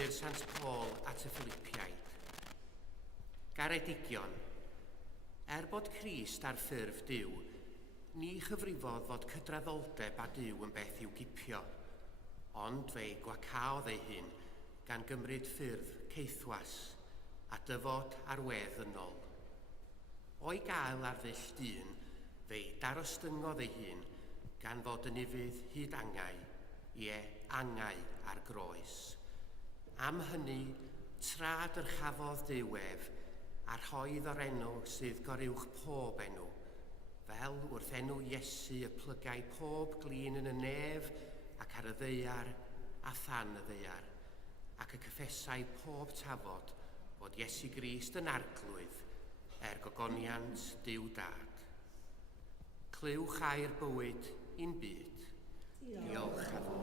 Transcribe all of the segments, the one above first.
Llythyr Sant Paul at y Philippiaid. Garedigion, bod Crist ar ffurf Duw, ni chyfrifodd fod cydraddoldeb a Duw yn beth i'w gipio, ond fe'i gwacaodd ei hun gan gymryd ffyrdd ceithwas a dyfod ar weddynol. O'i gael ar ddull dyn, fe'i darostyngodd ei hun gan fod yn ifydd hyd angau, angau ar groes. Am hynny, trad yr chafodd diwedd, a rhoedd o'r enw sydd goruwch pob enw, fel wrth enw Iesu y plygau pob glin yn y nef ac ar y ddeiar a than y ddeiar, ac y cyffesau pob tafod fod Iesu Grist yn arglwydd gogoniant Duw Dad. Clywch air bywyd i'n byd. Diolch a fo.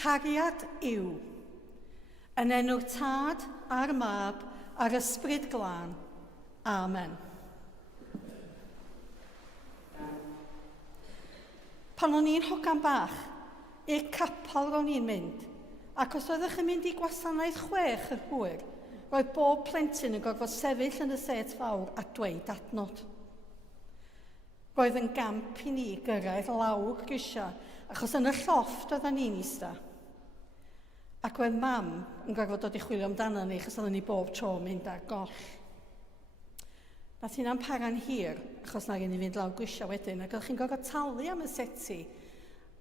Cariad yw, yn enw Tad a'r Mab a'r Ysbryd Glân. Amen. Pan o'n i'n hogan bach, i'r capel ro'n i'n mynd, ac os oeddech yn mynd i gwasanaeth 6 yr hwyr, roedd bob plentyn yn gorfod sefyll yn y set fawr a dweud adnod. Roedd yn gamp i ni gyrraedd lawr grisia, achos yn y llofft oedden ni'n ista. Ac roedd mam yn gorfod dod i chwilio amdano ni, achos oedden ni bob tro mynd ar goll. Nath hynna'n para'n hir, achos na gen i fynd lawr grisia wedyn, ac oeddech chi'n gorfod talu am y seti,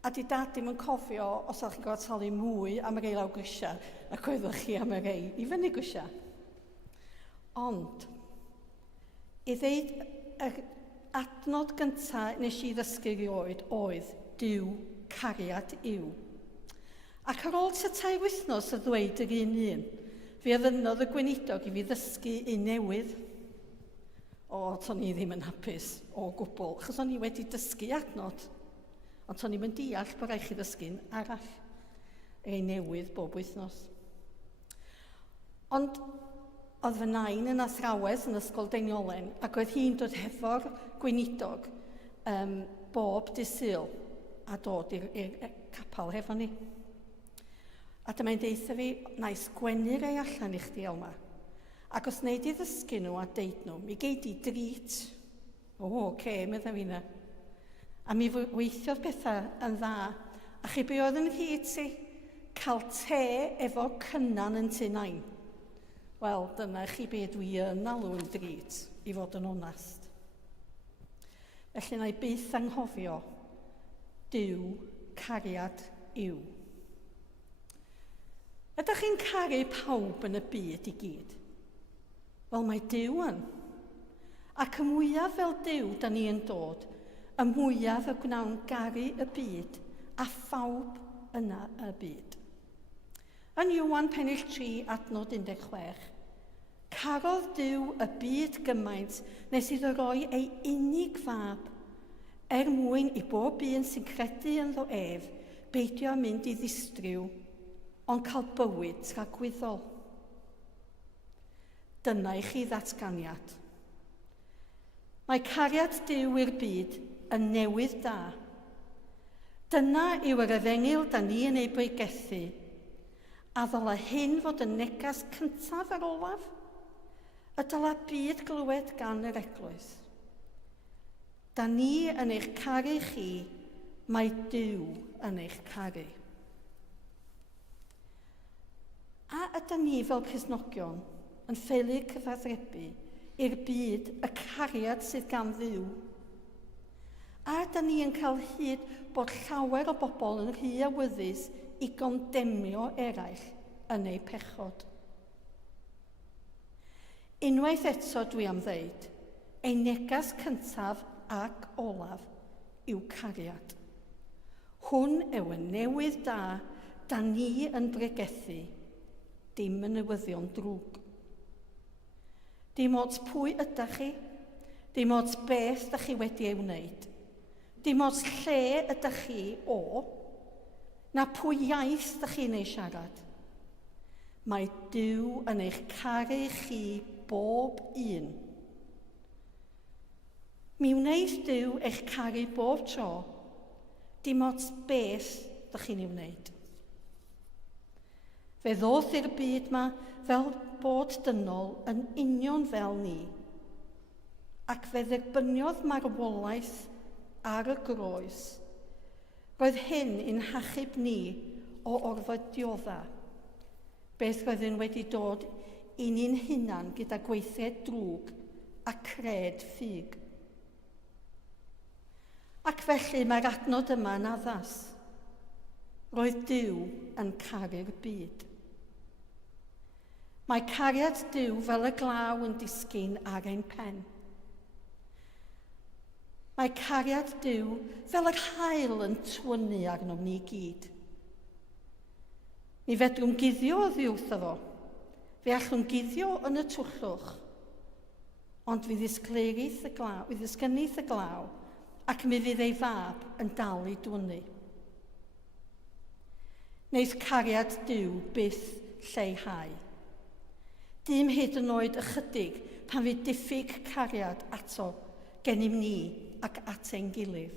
a di dad ddim yn cofio os oeddech chi'n gorfod talu mwy am yr ei lawr grisia, ac oeddech chi am yr ei i fyny grisia. Ond, i ddeud yr adnod gyntaf nes i ddysgu rioed oedd Duw cariad yw. Ac ar ôl ta 2 wythnos o ddweud yr un, fe addynnodd y gweinidog i fi ddysgu un newydd. To'n i ddim yn hapus o gwbl, achos o'n i wedi dysgu adnod. Ond to'n i'm yn deall bod rhaid chi ddysgu'n arall. Ein newydd bob wythnos. Ond oedd fy nain yn athrawes yn ysgol Deiniolen, ac oedd hi'n dod hefo'r gweinidog bob dydd Sul a dod i'r capel hefo ni. A dyma'n deitha fi, na i sgwennu rei allan i chdi Elma. Ac os wneud i ddysgu nhw a deud nhw, mi gei di drit. Oce, medda fi na. A mi weithiodd pethau yn dda. A chi be oedd yn hyd ti? Cael te efo cynnan yn tu nain. Wel, dyna chi be dwi yn alw'n drud, i fod yn onast. Felly na i byth anghofio, Duw cariad yw. Ydych chi'n caru pawb yn y byd i gyd? Wel, mae Duw yn. Ac y mwyaf fel Duw da ni yn dod, y mwyaf y gwnawn garu y byd a phawb yna y byd. Yn Iwan pennill 3 adnod 16, carodd Duw y byd gymaint nes iddo roi ei unig fab mwyn i bob un sy'n credu ynddo ef beidio mynd i ddistryw, ond cael bywyd tragwyddol. Dyna i chi ddatganiad. Mae cariad Duw i'r byd yn newydd da. Dyna yw yr efengil da ni yn ei bregethu, a ddala hyn fod yn negas cyntaf ar olaf, y dala byd glywed gan yr eglwys. Da ni yn eich caru chi, mae Duw yn eich caru. A ydym ni fel Cristnogion yn ffelu cyfathrebu i'r byd y cariad sydd gan Dduw? A ydym ni yn cael hyd bod llawer o bobl yn rhy awyddus i gondemnio eraill yn ei pechod? Unwaith eto dwi am ddeud, ei negas cyntaf ac olaf yw cariad. Hwn yw y newydd da ni yn bregethu, dim y newyddion drwg. Dim ots pwy ydych chi, dim ots beth ydych chi wedi ei wneud, dim ots lle ydych chi na pwy iaith ydych chi'n ei siarad. Mae Duw yn eich caru chi bob un. Mi wneud Duw eich caru bob tro, dim ots beth ydych chi'n ei wneud. Fe ddoth i'r byd yma fel bod dynol yn union fel ni, ac fe dderbyniodd marwolaeth ar y groes. Roedd hyn yn hachub ni o orfod diodda, beth roedd wedi dod i ni'n hunan gyda gweithred drwg a cred ffug. Ac felly mae'r adnod yma'n addas. Roedd Duw yn caru'r byd. Mae cariad Duw fel y glaw yn disgyn ar ein pen. Mae cariad Duw fel yr haul yn twynu arnom ni gyd. Ni fedrwn guddio oddi wrtho fo. Fe allwn guddio yn y twllwch. Ond fe ddisgynnydd y glaw ac mi fydd ei fab yn dal i dwynnu. Wneith cariad Duw byth lleihau. Dim hyd yn oed ychydig pan fydd diffyg cariad ato gennym ni ac at ein gilydd.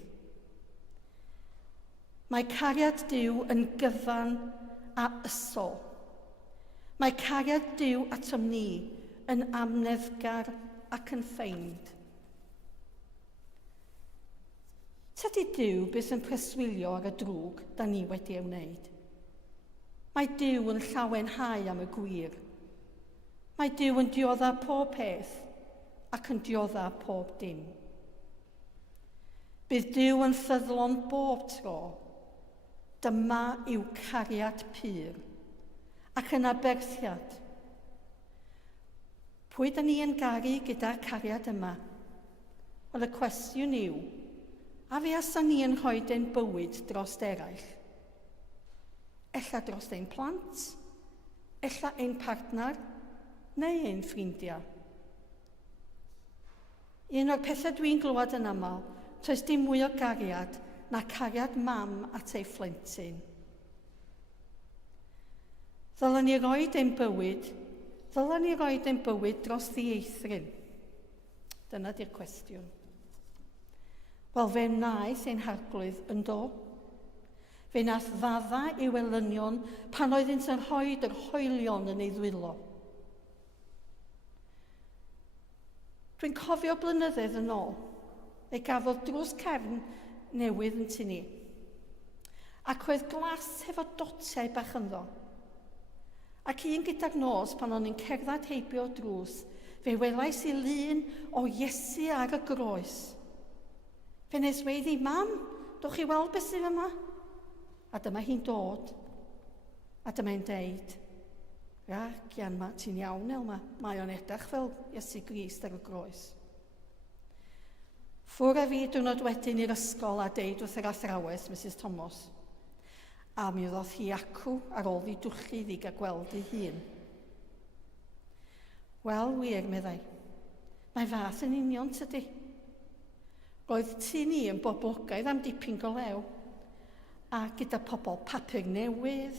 Mae cariad Duw yn gyfan a ysol. Mae cariad Duw atom ni yn amneddgar ac yn ffeind. Tydi Duw beth yn preswylio ar y drwg da ni wedi ei wneud. Mae Duw yn llawenhau am y gwir. Mae Duw yn diodda pob peth ac yn diodda pob dim. Bydd Duw yn ffyddlon bob tro. Dyma yw cariad pur ac yn aberthiad. Pwy da ni yn garu gyda'r cariad yma? Wel, y cwestiwn yw, a fe asan ni yn rhoi ein bywyd dros eraill? Ella dros ein plant, ella ein partner, neu ein ffrindiau. Un o'r pethau dwi'n glywed yn aml, toes dim mwy o gariad na cariad mam at ei phlentyn. Ddylen ni roi ein bywyd dros ddieithryn? Dyna di'r cwestiwn. Wel, fe wnaeth ein harglwydd yn do. Fe wnaeth fadda i'w elynion pan oeddent yn rhoi yr hoelion yn ei ddwylo. Dwi'n cofio blynyddoedd yn ôl, ei gafodd drws cefn newydd yn tynnu. Ac oedd glas hefo dotiau bach ynddo. Ac un gyda'r nos pan o'n i'n cerdded heibio drws, fe welais i lun o Iesu ar y groes. Fe nes wedi, Mam, dwch chi weld beth sydd yma? A dyma hi'n dod. A dyma hi'n deud, Gian, ti'n iawn, Elma. Mae o'n edrych fel Iesu Grist ar y groes. Ffwr a fi diwrnod wedyn i'r ysgol a deud wrth yr athrawes, Mrs Thomas. A mi ddoth hi acw ar ôl fi dwchyd i gael gweld ei hun. Wel, wir, meddai. Mae fath yn union tydi. Roedd tu ni yn boblogaidd am dipyn go lew, a gyda pobl papur newydd,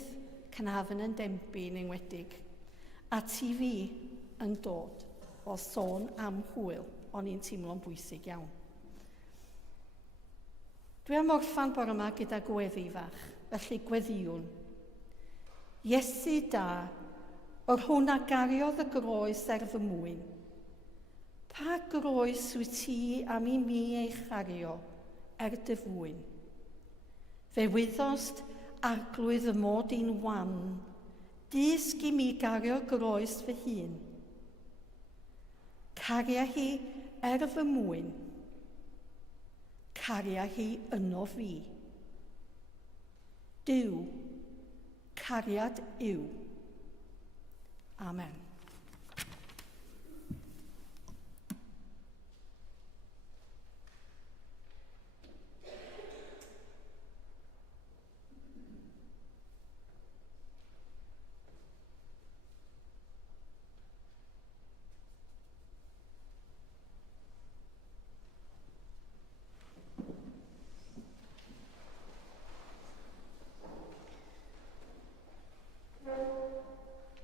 cynhafan yn dembyn enwedig, a TV yn dod o sôn am hwyl, o'n i'n teimlo'n bwysig iawn. Dwi am orffan bore yma gyda gweddi fach, felly gweddiwn. Iesu da, o'r hwnna gariodd y groes er fy mwyn. Pa groes wyt ti am i mi ei chario er dy fwyn? Fe wyddost arglwydd y mod i'n wan, dysg i mi gario groes fy hun. Caria hi er fy mwyn, caria hi yno fi. Duw, cariad yw. Amen.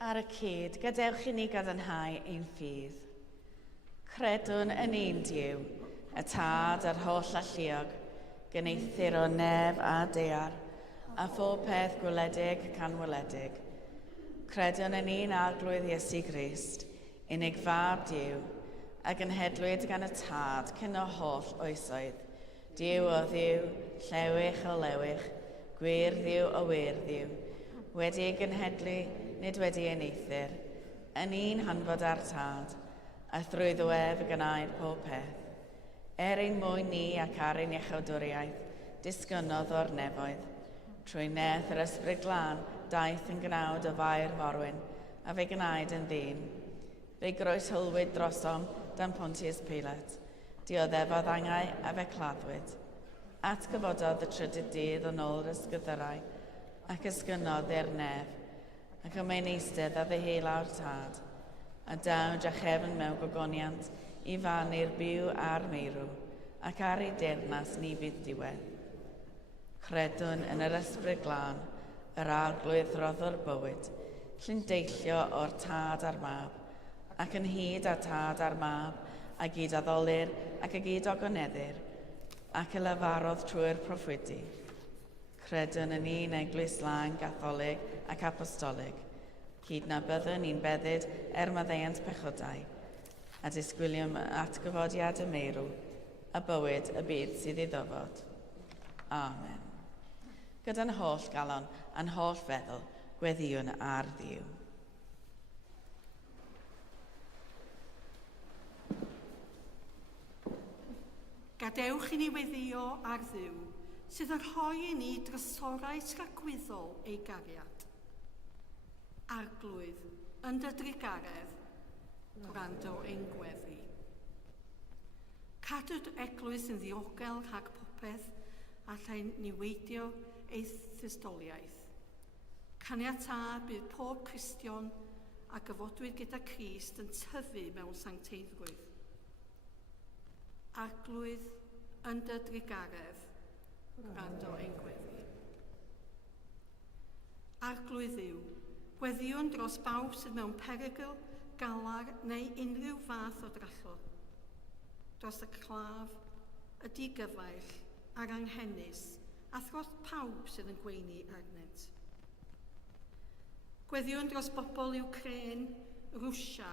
Ar y cyd, gadewch i ni gadarnhau ein ffydd. Credwn yn ein Duw, y Tad a'r holl alluog, gyneithir o neb a dear, a phob peth gwledig ac anweledig. Credwn yn un arglwydd Iesu Grist, unig fab Duw, a gynhedlwyd gan y Tad cyn o holl oesoedd. Duw o ddiw, llewych o lewych, gwir ddiw o wir ddiw, wedi gynhedlu, nid wedi eneithir, yn un hanfod ar Tad, a thrwy ddwef y gynnau'r pob peth. Ein mwyn ni ac ar ein iechawdwriaeth, disgynodd o'r nefoedd. Trwy neth yr ysbryd glân, daeth yn gnawd o fair forwyn, a fe gnaed yn ddyn. Fe groes hylwyd drosom dan Pontius Pilat, dioddefodd angau a fe claddwyd. Atgyfododd y trydydd dydd yn ôl yr ysgyddyrau, ac ysgynodd i'r nef, ac yma'n eistedd a ddehilaw'r Tad, a dawd a chefn mewn gogoniant i fanu'r byw a'r meirw, ac ar ei deyrnas ni fydd diwedd. Credwn yn yr ysbryd glân, yr arglwydd roddo'r bywyd, llyn deillio o'r Tad a'r mab, ac yn hyd a Tad a'r mab, a gyd addolir ac a gyd ogoneddir, ac y lefarodd trwy'r proffwydi. Credwn yn un eglwys laen Gatholig ac Apostolig, hyd na byddwn ni'n beddyd maddeuant pechodau, a disgwylium atgyfodiad y meirw, a bywyd y byd sydd i ddofod. Amen. Gyda'n holl galon a'n holl feddwl, gweddiwn ar Dduw. Gadewch i ni weddio ar Dduw, sydd yn rhoi i ni drysorau tragwyddol ei gariad. Arglwydd yn dy drigaredd, gwrando ein gweddi. Cadwyd eglwys yn ddiogel rhag popeth allai'n niweidio ei thystoliaeth. Caniatâd bydd pob Cristion a gyfodwyd gyda Crist yn tyfu mewn sancteiddrwydd. Arglwydd yn dy drigaredd, gwrando ein gweddi. Arglwydd yw, gweddiwn dros bawb sydd mewn perygl, galar neu unrhyw fath o drachod. Dros y claf, y digyfaill, a'r anghennus, a thros pawb sydd yn gweini arnynt. Gweddiwn dros bobl Ukraine, Rwsia,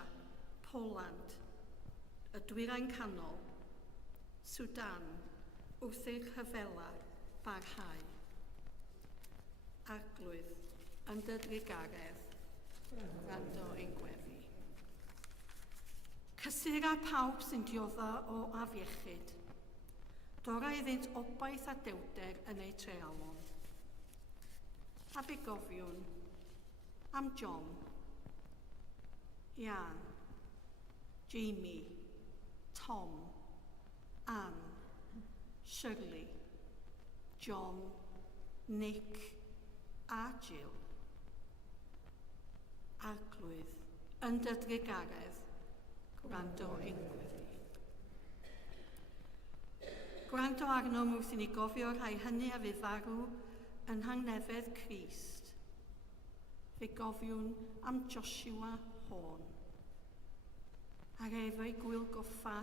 Poland, y Dwyrain Canol, Sudan, wrth i'r rhyfela barhau. Arglwydd yn dy drigaredd, Gwrando ein gweddi. Cysura pawb sy'n diodda o afiechyd. Dora iddynt obaith a dewder yn ei trealon. A be gofiwn am John, Ian, Jamie, Tom, Anne, Shirley, John, Nick a Jill. Arglwydd yn dydrigaredd, gwrando ein gweddi. Gwrando arno wrth i ni gofio rhai hynny a fydd farw yn hangnefedd Crist. Fe gofiwn am Joshua Horn. Ar efau Gwyl Goffa,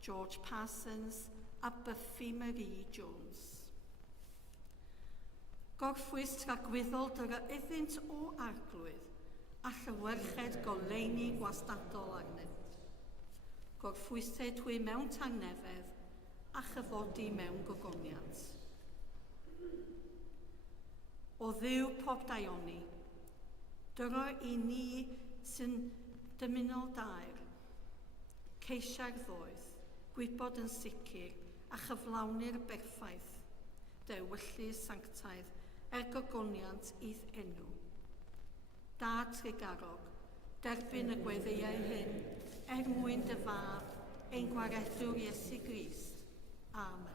George Parsons a Buffy Marie Jones. Gorffwys tragwyddol dyra iddynt o arglwydd a llywyrched goleuni gwastadol arnynt. Gorffwysau twy mewn tangnefedd a chyfodi mewn gogoniant. O ddiw pob daioni, dyro i ni sy'n dymunol dair, ceisiau'r ddoeth, gwybod yn sicr a chyflawni'r berffaith, dewyllus sanctaidd gogoniant i'th enw. Da trigarog, derbyn y gweddiau hyn mwyn dy fab ein gwaredwr Iesu Grist. Amen.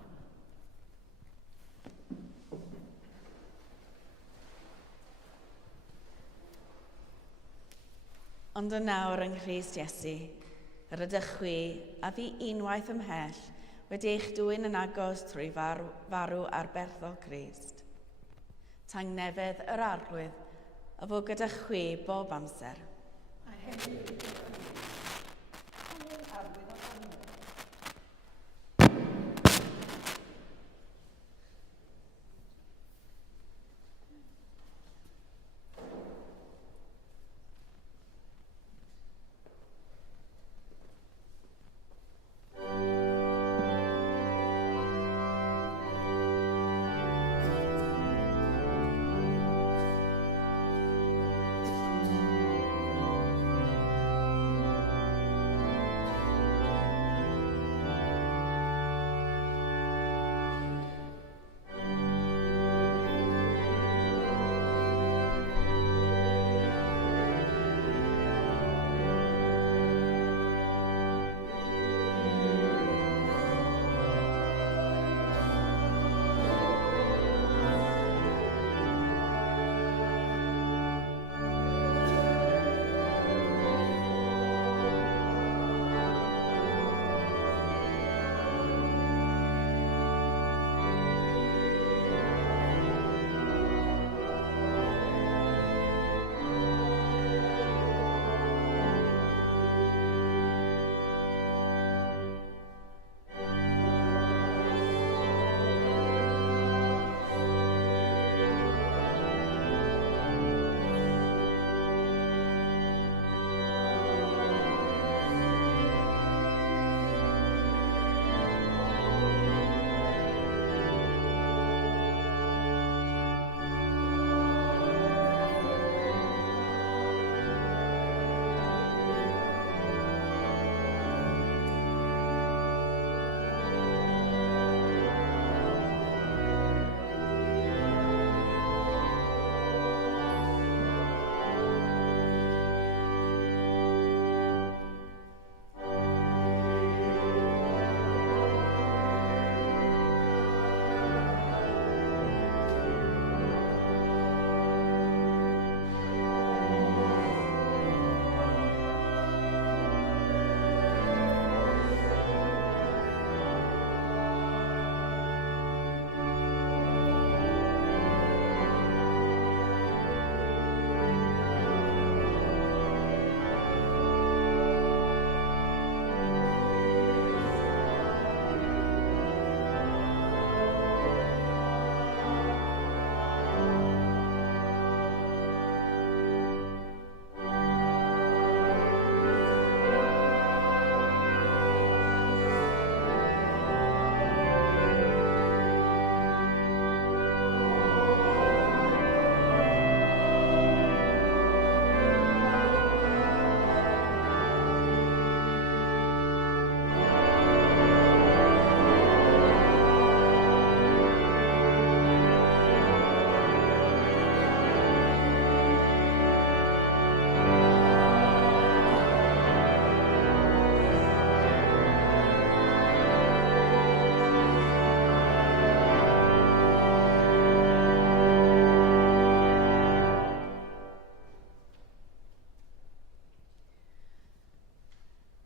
Ond yn nawr yng Nghrist Iesu, rydych chwi a fi unwaith ymhell wedi eich dwyn yn agos trwy farw ar berthol Crist. Tangnefedd yr arglwydd a fod gyda chwi bob amser. A hefyd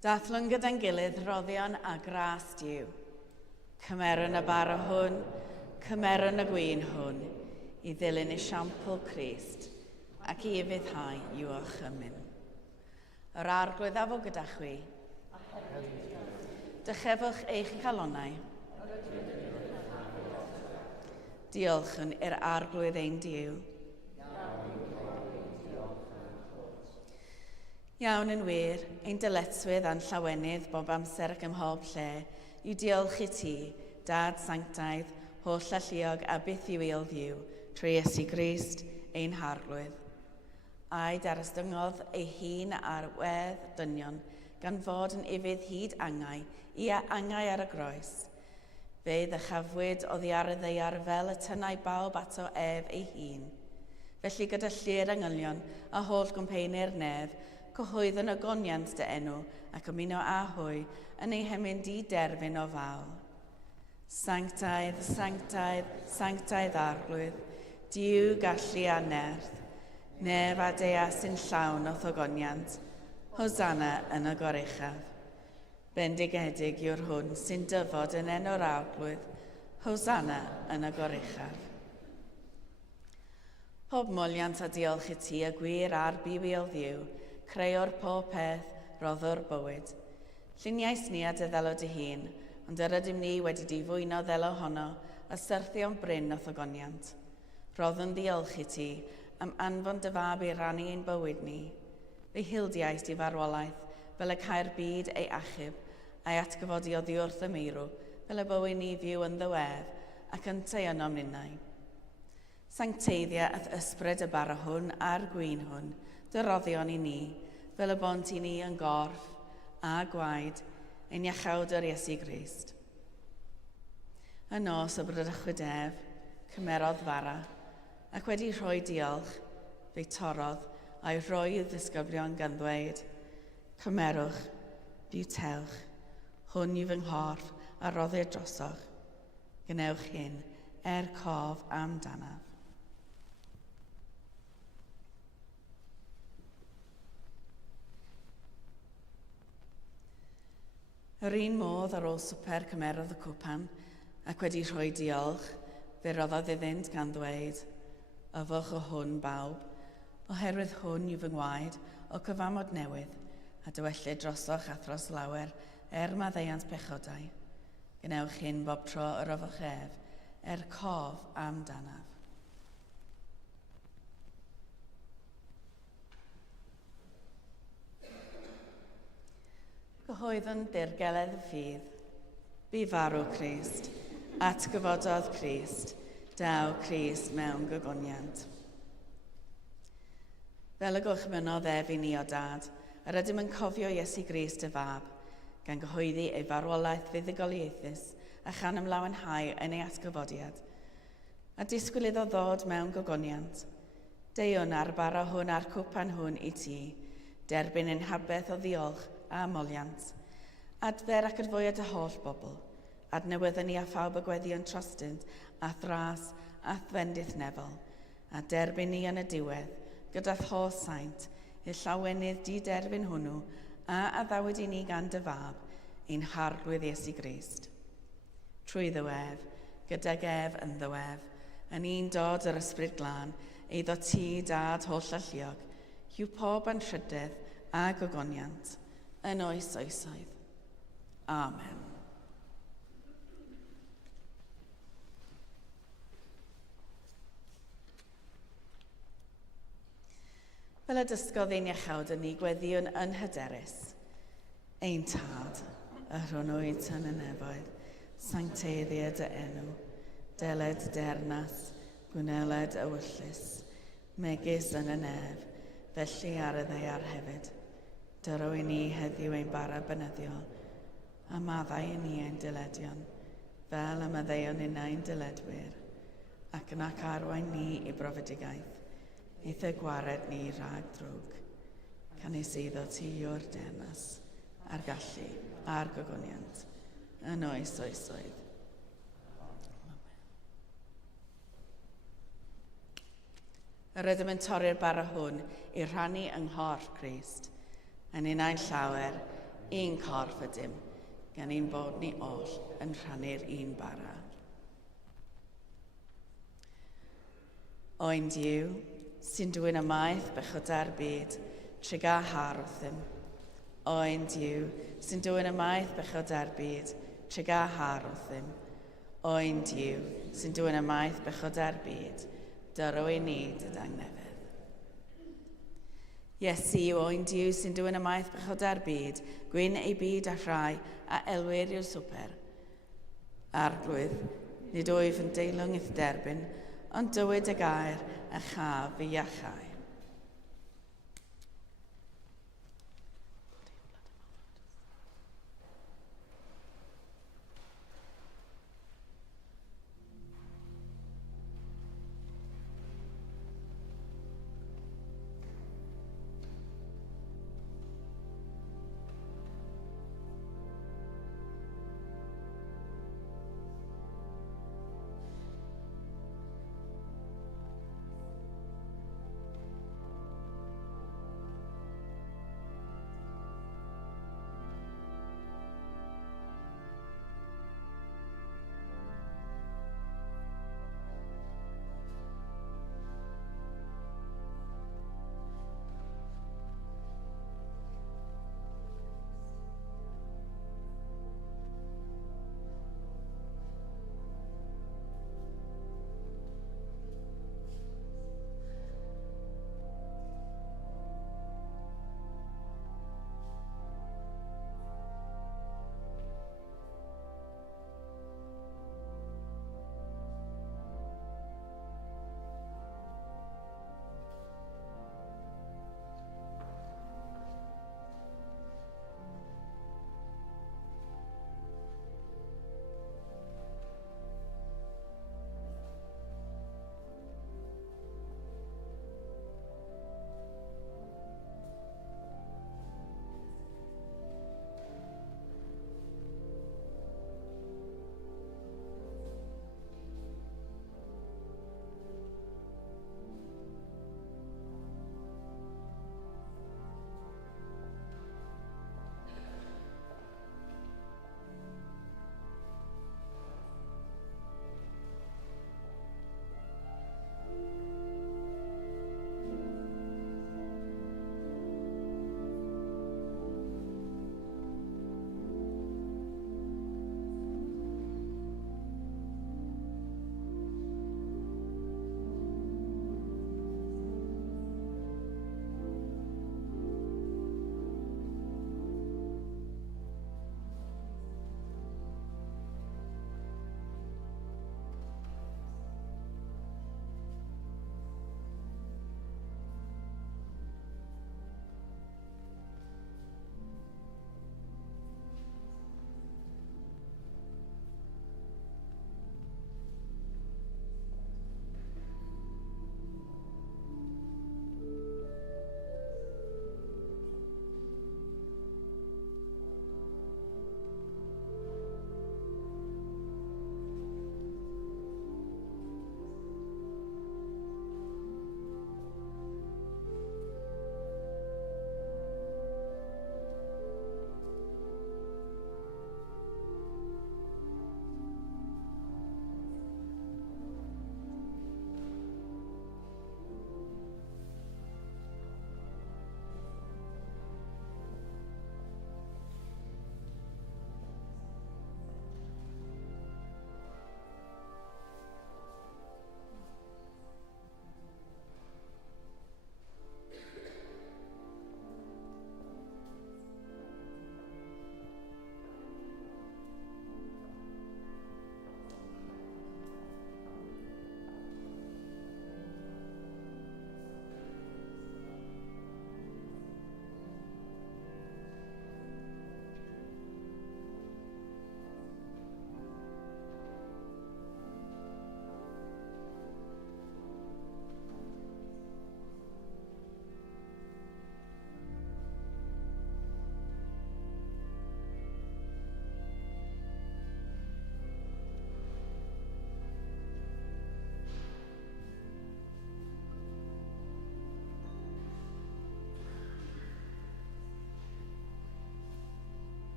Dathlwn gyda'n gilydd roddion a gras diw. Cymerwn y bara hwn, cymerwn y gwyn hwn, i ddilyn esiampl Crist, ac i fyddhau 0cymun. Yr arglwydd afo gyda chwi. Dychefwch eich calonnau. Diolchwn i'r arglwydd ein Duw. Iawn yn wir, ein dyletswydd a'n llawenydd bob amser ac ym mhob lle, yw diolch i ti, Dad Sanctaidd, holl alluog a byth yw eil ddiw, trwy Iesu Grist, ein harglwydd. Aed ar ystyngodd ei hun ar wedd dynion, gan fod yn ifydd hyd angau, i angau ar y groes. Fe ddechafwyd oddi ar y ddeiar fel y tynnau bawb ato ef ei hun. Felly gyda llir angylion a holl gwmpeinir nef, cyhoedd yn ogoniant dy enw ac ymuno â hwy yn ei hemyn di-derbyn o fawl. Sanctaidd, sanctaidd, sanctaidd arglwydd, Duw gallu a nerth, nef a dea sy'n llawn o thogoniant, Hosanna yn y goruchaf. Bendigedig yw'r hwn sy'n dyfod yn enw'r arglwydd, Hosanna yn y goruchaf. Pob moliant a diolch i ti y gwir a'r biwiol ddiw, creuo'r pob peth, roddwr bywyd. Lluniais ni a dy ddelo dy hun, ond yr ydym ni wedi difwyno ddelo honno a syrthio'n bryn o thogoniant. Roddwn diolch i ti am anfon dy fab i rannu ein bywyd ni. Fe hildiais di farwolaeth, fel y cael byd ei achub, a'i atgyfodi oddi wrth y meirw, fel y bywyd ni fyw yn ddywedd ac yn teion o'n minnau. Sancteiddia ath ysbryd y bara hwn a'r gwyn hwn, dy roddion i ni, fel y bont i ni yn gorff a gwaed, ein iachawdwr Iesu Grist. Y nos y bryd y chwydef, cymerodd fara, ac wedi rhoi diolch, fe torodd a'i rhoi i ddisgyblion gan ddweud, cymerwch, biwtewch, hwn yw fy nghorff a roddir drosoch, gwnewch hyn cof amdanaf. Yr un modd ar ôl swper cymerodd y cwpan ac wedi rhoi diolch, fe roddodd iddynt gan ddweud, yfwch o hwn bawb, oherwydd hwn yw fy ngwaed o cyfamod newydd, a dywellid drosoch athros lawer maddeiant pechodau. Gwnewch hyn bob tro yr yfwch ef, cof amdanaf. Cyhoeddwn dirgeledd y ffydd, bu farw Crist, atgyfododd Crist, daw Crist mewn gogoniant. Fel y gwchmynodd ef i ni o dad, yr ydym yn cofio Iesu Grist y fab, gan gyhoeddi ei farwolaeth fuddugoliaethus a chan ymlawenhau yn ei atgyfodiad. A disgwyl iddo ddod mewn gogoniant. Deiwn ar bara hwn a'r cwpan hwn i ti, derbyn ein habeth o ddiolch a moliant. Adfer ac adfwyad y holl bobl, adnewyddon ni a phawb y gweddion trostynt, a thras a thfendith nefel, a derbyn ni yn y diwedd, gyda'r holl saint, i'r llawenydd di-derbyn hwnnw, a addawyd i ni gan dy fab, ein harglwydd Iesu Grist. Trwy ddiwedd, gydag ef yn ddiwedd, yn un dod yr ysbryd glân, eiddo ti, dad holl alluog, yw pob anrhydedd a gogoniant, yn oes oesoedd. Amen. Fel y dysgodd ein iachawd yn ni gweddiwn yn hyderus. Ein tad, y rhwnnwyd yn y nefoedd, sancteiddiad y enw, deled dernas, gwneled y wyllus, megis yn y nef, felly ar y ddeiar hefyd. Dyro i ni heddiw ein bara bynyddiol, a maddau i ni ein diledion, fel y maddeuon un ein diledwyr, ac yn ac arwain ni i brofedigaeth, eith y gwared ni rhag drwg, can ei seiddo ti o'r dernas, a'r gallu, a'r gogoniant, yn oes oesoedd. Yr ydym yn torri'r bara hwn i rhannu yng nghorff Crist, yn un ein llawer, un corff ydym, gan ein bod ni oll yn rhannu'r un bara. Oen Diw, sy'n dwyn y maeth bechoda'r byd, triga harwthym. Oen Diw, sy'n dwyn y maeth bechoda'r byd, triga harwthym. Oen Diw, sy'n dwyn y maeth bechoda'r byd, dyro i ni dydang nefydd. Iesu, oen Diw sy'n dwyn y maeth bechoda'r byd, gwyn ei byd a rhai a elwyr i'w swper. Arglwydd, nid wyf yn deilwng i'th derbyn, ond dywyd y gair a chaf i iachau.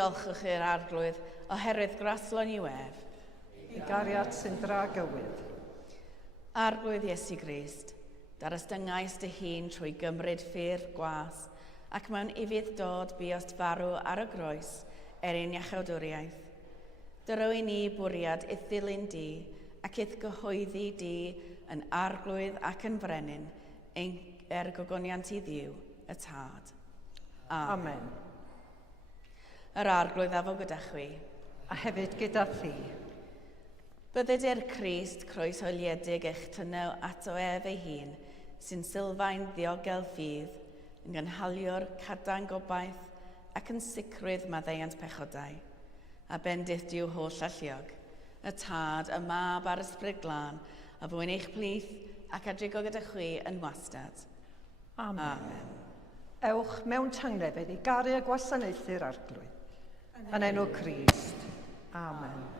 diolchwch i'r arglwydd oherwydd graslon i wef. I gariad sy'n dra gywyd. Arglwydd Iesu Grist, dar ystyngaes dy hun trwy gymryd ffurf gwas ac mewn ifydd dod buost farw ar y groes ein iachawdwriaeth. Dyro i ni bwriad i'th ddilyn di ac i'th gyhoeddi di yn arglwydd ac yn frenin gogoniant i ddiw y tad. Amen. Yr arglwydd afo gyda chwi. A hefyd gyda thi. Bydded i'r Crist croeshoeliedig eich tynew ato ef ei hun, sy'n sylfaen ddiogel ffydd, yn gynhalio'r cadan gobaith ac yn sicrwydd maddeiant pechodau. A bendith diw holl alluog, y tad, y mab a'r ysbryd glân, a fwyn eich plith ac adrigo gyda chwi yn wastad. Amen. Ewch mewn tangnefedd i garu a gwasanaethu'r arglwydd. Yn enw Crist. Amen.